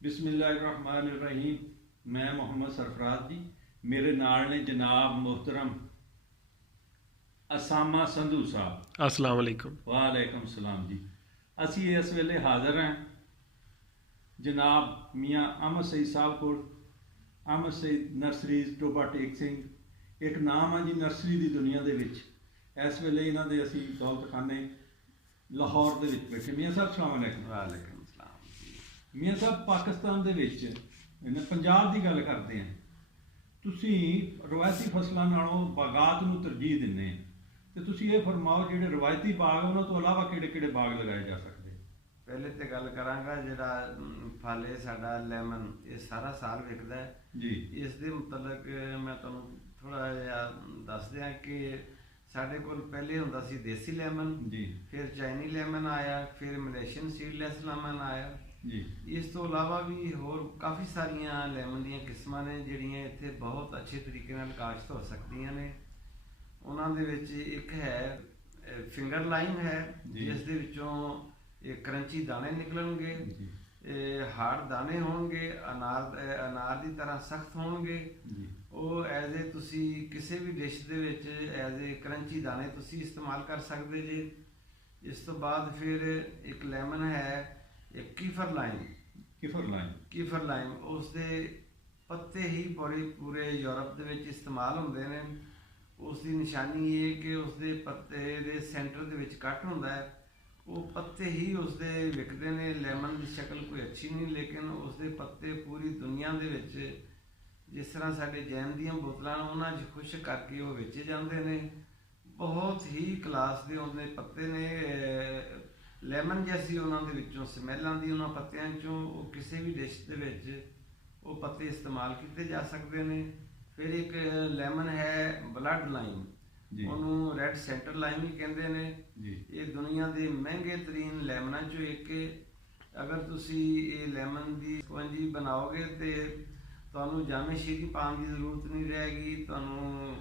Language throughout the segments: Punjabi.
बिस्मिल्लाहिर्रहमानिर्रहीम। मैं मोहम्मद सरफराज जी, मेरे नाल ने जनाब मोहतरम असामा संधू साहब। अस्सलाम वालेकुम। वालेकुम सलाम जी। असी इस वेले हाज़र हैं जनाब मियाँ अहमद सईद साहब को। अहमद सईद नर्सरीज टोबा टेक सिंह एक नाम है जी नर्सरी की दुनिया के विच। इस वेले इन्हां दे असी दौलत खाने लाहौर दे विच बैठे। मियाँ साहब सलाम अलैकुम। वालेकुम सलाम। मियाँ साहब पाकिस्तान दे विच पंजाब की गल करते हैं, तुसी रवायती फसलों नालों बागात नूं तरजीह दिंदे हैं, तो तुसी ये फरमाओ जिहड़े रवायती बाग उन्हां तो इलावा किहड़े-किहड़े बाग लगाए जा सकते? पहले तो गल करांगा जिहड़ा फल है साडा लैमन, ये सारा साल विकदा है जी। इस दे मुतलक मैं तुहानूं थोड़ा जिहा दस दियां कि साडे कोल पहले हुंदा सी देसी लैमन जी फिर चाइनी लैमन आया, फिर मलेशियन सीडलैस लैमन आया। जी इस तो इलावा भी होर काफ़ी सारियां लैमन दीयां किस्मां ने जिहड़ियां इत्थे बहुत अच्छे तरीके नाल काश्त हो सकदियां ने। उन्हां दे विच एक है फिंगर लाइम है जी। जिस दे विचों एक करंची दाने निकलणगे, जी हार्ड दाने होणगे, अनार दी तरह सख्त होणगे। जी ਉਹ ਐਜ਼ ਏ ਤੁਸੀਂ ਕਿਸੇ ਵੀ ਡਿਸ਼ ਦੇ ਵਿੱਚ ਐਜ਼ ਏ ਕਰੰਚੀ ਦਾਣੇ ਤੁਸੀਂ ਇਸਤੇਮਾਲ ਕਰ ਸਕਦੇ ਜੇ। ਇਸ ਤੋਂ ਬਾਅਦ ਫਿਰ ਇੱਕ ਲੈਮਨ ਹੈ, ਇੱਕ ਕੀਫਰ ਲਾਈਮ। किफर लाइम ਉਸ ਦੇ ਪੱਤੇ ਹੀ ਪੂਰੇ ਯੂਰਪ ਦੇ ਵਿੱਚ ਇਸਤੇਮਾਲ ਹੁੰਦੇ ਨੇ। ਉਸ ਦੀ ਨਿਸ਼ਾਨੀ ਇਹ ਕਿ ਉਸ ਦੇ ਪੱਤੇ ਦੇ ਸੈਂਟਰ ਦੇ ਵਿੱਚ ਕੱਟ ਹੁੰਦਾ ਹੈ, ਉਹ ਪੱਤੇ ਹੀ ਉਸ ਦੇ ਵਿਕਦੇ ਨੇ। ਲੈਮਨ ਦੀ ਸ਼ਕਲ ਕੋਈ ਅੱਛੀ ਨਹੀਂ, ਲੇਕਿਨ ਉਸ ਦੇ ਪੱਤੇ ਪੂਰੀ ਦੁਨੀਆ ਦੇ ਵਿੱਚ ਜਿਸ ਤਰ੍ਹਾਂ ਸਾਡੇ ਜੈਮ ਦੀਆਂ ਬੋਤਲਾਂ ਉਹਨਾਂ 'ਚ ਖੁਸ਼ਕ ਕਰਕੇ ਉਹ ਵੇਚੇ ਜਾਂਦੇ ਨੇ। ਬਹੁਤ ਹੀ ਕਲਾਸ ਦੇ ਉਹਦੇ ਪੱਤੇ ਨੇ। ਲੈਮਨ ਜੈਸੀ ਉਹਨਾਂ ਦੇ ਵਿੱਚੋਂ ਸਮੈਲ ਆਉਂਦੀ ਉਹਨਾਂ ਪੱਤਿਆਂ 'ਚੋਂ। ਉਹ ਕਿਸੇ ਵੀ ਡਿਸ਼ ਦੇ ਵਿੱਚ ਉਹ ਪੱਤੇ ਇਸਤੇਮਾਲ ਕੀਤੇ ਜਾ ਸਕਦੇ ਨੇ। ਫਿਰ ਇੱਕ ਲੈਮਨ ਹੈ ਬਲੱਡ ਲਾਈਮ, ਜੀ ਉਹਨੂੰ ਰੈੱਡ ਸੈਂਟਰ ਲਾਈਮ ਵੀ ਕਹਿੰਦੇ ਨੇ। जी ਇਹ ਦੁਨੀਆ ਦੇ ਮਹਿੰਗੇ ਤਰੀਨ ਲੈਮਨਾਂ 'ਚੋਂ ਇੱਕ ਹੈ। ਅਗਰ ਤੁਸੀਂ ਇਹ ਲੈਮਨ ਦੀ ਸਕਵੰਜੀ ਬਣਾਓਗੇ ਤੇ ਤੁਹਾਨੂੰ ਜਾਮੇ ਸ਼ੀਰੀ ਪਾਉਣ ਦੀ ਜ਼ਰੂਰਤ ਨਹੀਂ ਰਹੇਗੀ, ਤੁਹਾਨੂੰ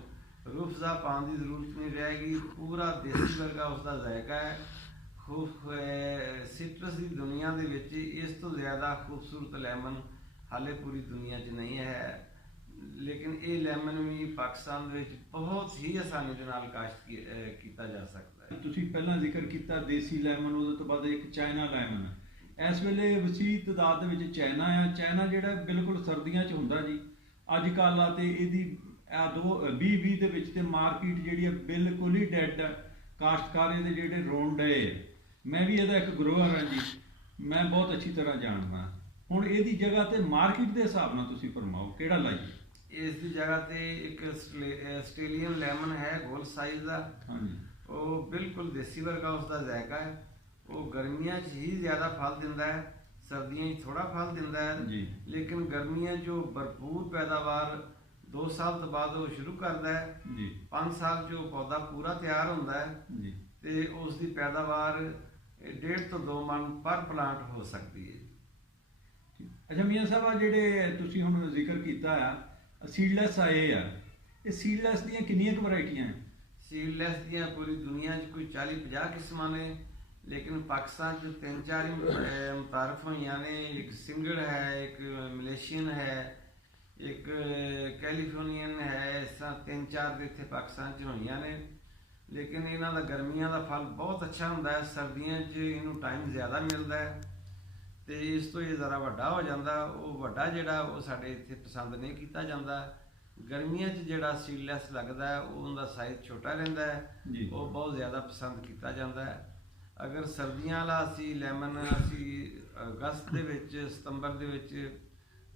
ਰੂਹਫਜ਼ਾ ਪਾਉਣ ਦੀ ਜ਼ਰੂਰਤ ਨਹੀਂ ਰਹੇਗੀ। ਪੂਰਾ ਦੇਸੀ ਵਰਗਾ ਉਸਦਾ ਜ਼ਾਇਕਾ ਹੈ। ਸਿਟਰਸ ਦੀ ਦੁਨੀਆ ਦੇ ਵਿੱਚ ਇਸ ਤੋਂ ਜ਼ਿਆਦਾ ਖੂਬਸੂਰਤ ਲੈਮਨ ਹਾਲੇ ਪੂਰੀ ਦੁਨੀਆ 'ਚ ਨਹੀਂ ਹੈ। ਲੇਕਿਨ ਇਹ ਲੈਮਨ ਵੀ ਪਾਕਿਸਤਾਨ ਦੇ ਵਿੱਚ ਬਹੁਤ ਹੀ ਆਸਾਨੀ ਦੇ ਨਾਲ ਕਾਸ਼ਤ ਕੀਤਾ ਜਾ ਸਕਦਾ ਹੈ। ਤੁਸੀਂ ਪਹਿਲਾਂ ਜ਼ਿਕਰ ਕੀਤਾ ਦੇਸੀ ਲੈਮਨ, ਉਹਦੇ ਤੋਂ ਬਾਅਦ ਇੱਕ ਚਾਈਨਾ ਲੈਮਨ। ਇਸ ਵੇਲੇ ਵਸੀਹ ਤਦਾਦ ਦੇ ਵਿੱਚ ਚਾਈਨਾ ਆ। ਚਾਈਨਾ ਜਿਹੜਾ ਬਿਲਕੁਲ ਸਰਦੀਆਂ 'ਚ ਹੁੰਦਾ ਜੀ। ਅੱਜ ਕੱਲ੍ਹ ਆ ਤੇ ਇਹਦੀ 2020 ਦੇ ਵਿੱਚ ਤੇ ਮਾਰਕੀਟ ਜਿਹੜੀ ਆ ਬਿਲਕੁਲ ਹੀ ਡੈਡ ਆ। ਕਾਸ਼ਤਕਾਰ ਇਹਦੇ ਜਿਹੜੇ ਰੋਣ ਡਏ ਆ। ਮੈਂ ਵੀ ਇਹਦਾ ਇੱਕ ਗਰੋਅਰ ਹਾਂ ਜੀ, ਮੈਂ ਬਹੁਤ ਅੱਛੀ ਤਰ੍ਹਾਂ ਜਾਣਦਾ। ਹੁਣ ਇਹਦੀ ਜਗ੍ਹਾ ਤੇ ਮਾਰਕੀਟ ਦੇ ਹਿਸਾਬ ਨਾਲ ਤੁਸੀਂ ਫਰਮਾਓ ਕਿਹੜਾ ਲਾਈਏ? ਇਸ ਦੀ ਜਗ੍ਹਾ ਤੇ ਇੱਕ ਆਸਟ੍ਰੇਲੀਅਨ ਲੈਮਨ ਹੈ ਗੋਲ ਸਾਈਜ਼ ਦਾ। ਹਾਂਜੀ ਉਹ ਬਿਲਕੁਲ ਦੇਸੀ ਵਰਗਾ ਉਸਦਾ ਜ਼ਾਇਕਾ ਹੈ। ਉਹ ਗਰਮੀਆਂ 'ਚ ਹੀ ਜ਼ਿਆਦਾ ਫਲ ਦਿੰਦਾ ਹੈ, ਸਰਦੀਆਂ 'ਚ ਥੋੜ੍ਹਾ ਫਲ ਦਿੰਦਾ ਹੈ। ਜੀ ਲੇਕਿਨ ਗਰਮੀਆਂ 'ਚ ਉਹ ਭਰਪੂਰ ਪੈਦਾਵਾਰ 2 ਸਾਲ ਤੋਂ ਬਾਅਦ ਉਹ ਸ਼ੁਰੂ ਕਰਦਾ ਹੈ। ਜੀ 5 ਸਾਲ 'ਚ ਉਹ ਪੌਦਾ ਪੂਰਾ ਤਿਆਰ ਹੁੰਦਾ ਹੈ ਜੀ ਤੇ ਉਸ ਦੀ ਪੈਦਾਵਾਰ 1.5 ਤੋਂ 2 ਮਣ ਪਰ ਪਲਾਂਟ ਹੋ ਸਕਦੀ ਹੈ। ਅੱਛਾ ਮੀਆਂ ਸਾਹਿਬ, ਆ ਜਿਹੜੇ ਤੁਸੀਂ ਹੁਣ ਜ਼ਿਕਰ ਕੀਤਾ ਆ ਸੀਡਲੈਸ ਆਏ ਆ, ਇਹ ਸੀਡਲੈਸ ਦੀਆਂ ਕਿੰਨੀਆਂ ਕੁ ਵੈਰਾਈਟੀਆਂ ਹੈ? ਸੀਡਲੈਸ ਦੀਆਂ ਪੂਰੀ ਦੁਨੀਆ 'ਚ ਕੋਈ 40-50 ਕਿਸਮਾਂ ਨੇ, ਲੇਕਿਨ ਪਾਕਿਸਤਾਨ 'ਚ 3-4 ਹੀ ਮੁਤਾਰਫ ਹੋਈਆਂ ਨੇ। ਇੱਕ ਸਿੰਗਲ ਹੈ, ਇੱਕ ਮਲੇਸ਼ੀਅਨ ਹੈ, ਇੱਕ ਕੈਲੀਫੋਰਨੀਅਨ ਹੈ। ਇਸ ਤਰ੍ਹਾਂ 3-4 ਦੇ ਇੱਥੇ ਪਾਕਿਸਤਾਨ 'ਚ ਹੋਈਆਂ ਨੇ। ਲੇਕਿਨ ਇਹਨਾਂ ਦਾ ਗਰਮੀਆਂ ਦਾ ਫਲ ਬਹੁਤ ਅੱਛਾ ਹੁੰਦਾ ਹੈ, ਸਰਦੀਆਂ 'ਚ ਇਹਨੂੰ ਟਾਈਮ ਜ਼ਿਆਦਾ ਮਿਲਦਾ ਹੈ ਤੇ ਇਸ ਤੋਂ ਇਹ ਜ਼ਰਾ ਵੱਡਾ ਹੋ ਜਾਂਦਾ। ਉਹ ਵੱਡਾ ਜਿਹੜਾ ਉਹ ਸਾਡੇ ਇੱਥੇ ਪਸੰਦ ਨਹੀਂ ਕੀਤਾ ਜਾਂਦਾ। ਗਰਮੀਆਂ 'ਚ ਜਿਹੜਾ ਸੀਡਲੈਸ ਲੱਗਦਾ ਹੈ ਉਹਦਾ ਸਾਈਜ਼ ਛੋਟਾ ਰਹਿੰਦਾ ਹੈ, ਜੀ ਉਹ ਬਹੁਤ ਜ਼ਿਆਦਾ ਪਸੰਦ ਕੀਤਾ ਜਾਂਦਾ ਹੈ। ਅਗਰ ਸਰਦੀਆਂ ਵਾਲਾ ਅਸੀਂ ਲੈਮਨ ਅਸੀਂ ਅਗਸਤ ਦੇ ਵਿੱਚ ਸਤੰਬਰ ਦੇ ਵਿੱਚ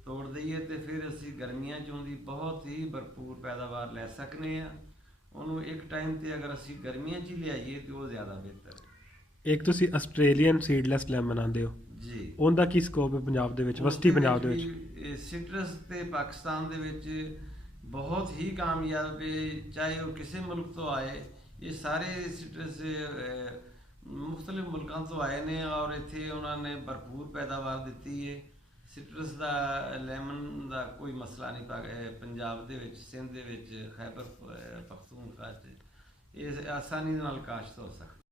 ਤੋੜ ਦਈਏ ਤੇ ਫਿਰ ਅਸੀਂ ਗਰਮੀਆਂ 'ਚ ਉਹਦੀ ਬਹੁਤ ਹੀ ਭਰਪੂਰ ਪੈਦਾਵਾਰ ਲੈ ਸਕਦੇ ਹਾਂ। ਉਹਨੂੰ ਇੱਕ ਟਾਈਮ ਤੇ ਅਗਰ ਅਸੀਂ ਗਰਮੀਆਂ 'ਚ ਹੀ ਲਿਆਈਏ ਤੇ ਉਹ ਜ਼ਿਆਦਾ ਬਿਹਤਰ ਹੈ। ਇੱਕ ਤੁਸੀਂ ਆਸਟ੍ਰੇਲੀਅਨ ਸੀਡਲੈਸ ਲੈਮਨ ਆਂਦੇ ਹੋ, ਜੀ ਉਹਦਾ ਕੀ ਸਕੋਪ ਹੈ ਪੰਜਾਬ ਦੇ ਵਿੱਚ, ਵਸਤੀ ਪੰਜਾਬ ਦੇ ਵਿੱਚ? ਸਿਟਰਸ ਤੇ ਪਾਕਿਸਤਾਨ ਦੇ ਵਿੱਚ ਬਹੁਤ ਹੀ ਕਾਮਯਾਬ ਹੈ, ਚਾਹੇ ਉਹ ਕਿਸੇ ਮੁਲਕ ਤੋਂ ਆਏ। ਇਹ ਸਾਰੇ ਸਿਟਰਸ ਮੁਖਤਲਿਫ ਮੁਲਕਾਂ ਤੋਂ ਆਏ ਨੇ ਔਰ ਇੱਥੇ ਉਹਨਾਂ ਨੇ ਭਰਪੂਰ ਪੈਦਾਵਾਰ ਦਿੱਤੀ ਹੈ। ਸਿਟਰਸ ਦਾ ਲੈਮਨ ਦਾ ਕੋਈ ਮਸਲਾ ਨਹੀਂ ਪੰਜਾਬ ਦੇ ਵਿੱਚ, ਸਿੰਧ ਦੇ ਵਿੱਚ, ਖੈਬਰ ਪਖਤੂਨਖਵਾ 'ਚ ਇਹ ਆਸਾਨੀ ਦੇ ਨਾਲ ਕਾਸ਼ਤ ਹੋ ਸਕਦਾ।